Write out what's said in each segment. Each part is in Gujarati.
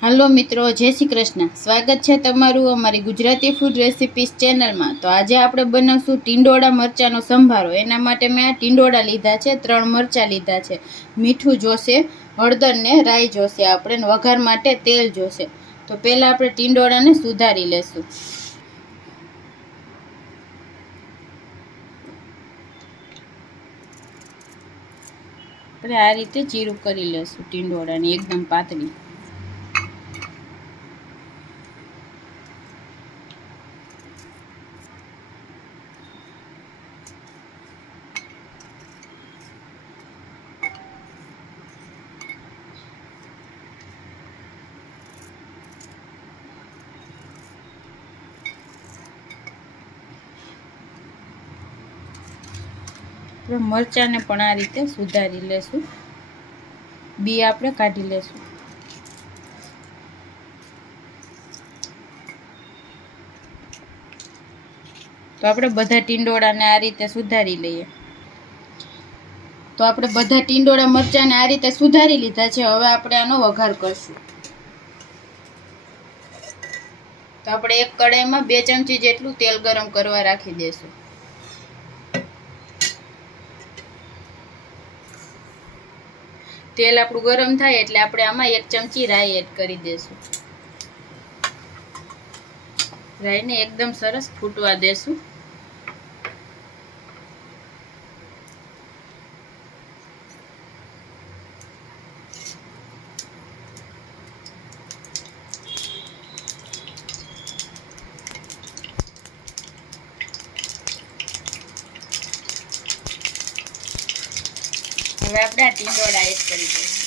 હલો મિત્રો, જય શ્રી કૃષ્ણ. સ્વાગત છે તમારું અમારી ગુજરાતી ફૂડ રેસિપીસ ચેનલમાં તો આજે આપણે બનાવશું ટીંડોળા મરચાંનો સંભારો. એના માટે મેં આ ટીંડોળા લીધા છે, ત્રણ મરચાં લીધા છે. મીઠું જોશે હળદર ને રાઈ જોશે આપણે વઘાર માટે તેલ જોશે. તો પહેલાં આપણે ટીંડોળાને સુધારી લેશું. આપણે આ રીતે ચીરું કરી લેશું ટીંડોળાની એકદમ પાતળી. આપણે મરચાંને પણ આ રીતે સુધારી લેશું. બી આપણે કાઢી લેશું. તો આપણે બધા ટીંડોળાને આ રીતે સુધારી લઈએ. તો આપણે બધા ટીંડોળા મરચાંને આ રીતે સુધારી લીધા છે. હવે આપણે આનો વઘાર કરશું. તો આપણે એક કડાઈમાં બે ચમચી જેટલું તેલ ગરમ કરવા રાખી દઈશું તેલ આપણું ગરમ થાય એટલે આપણે આમાં એક ચમચી રાઈ એડ કરી દઈશું રાઈને એકદમ સરસ ફૂટવા દેશું. હવે આપણે ટીંડોળા એડ કરી દઈશું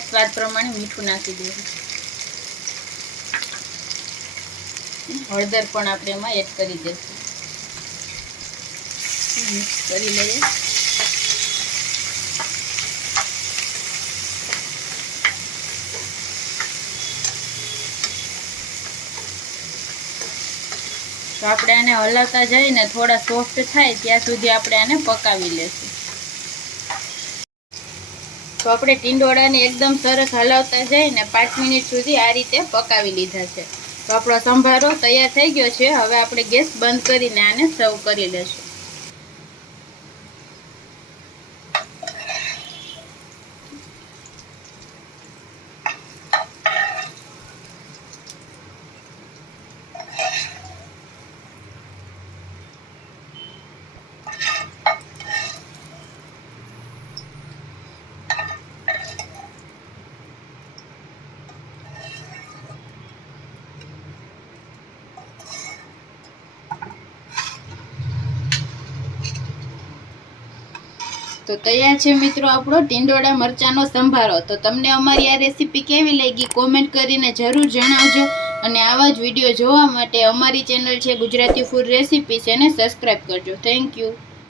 સ્વાદ પ્રમાણે મીઠું નાખી દઈશું હળદર પણ આપણે એમાં એડ કરી દઈશું. મિક્સ કરી લઈએ. તો આપણે આને હલાવતા જઈને થોડા સોફ્ટ થાય ત્યાં સુધી આપણે આને પકાવી લેશું. તો આપણે ટીંડોળાને એકદમ સરસ હલાવતા જઈને પાંચ મિનિટ સુધી આ રીતે પકાવી લીધા છે. તો આપણો સંભારો, તૈયાર થઈ ગયો છે. હવે આપણે ગેસ બંધ કરીને આને સર્વ કરી લેશું. તો તૈયાર છે મિત્રો આપણો ટીંડોળા મરચાંનો સંભારો. તો તમને અમારી આ રેસીપી કેવી લાગી કોમેન્ટ કરીને જરૂર જણાવજો. અને આવા જ વીડિયો જોવા માટે અમારી ચેનલ છે ગુજરાતી ફૂડ રેસીપીસ એને સબસ્ક્રાઈબ કરજો. Thank you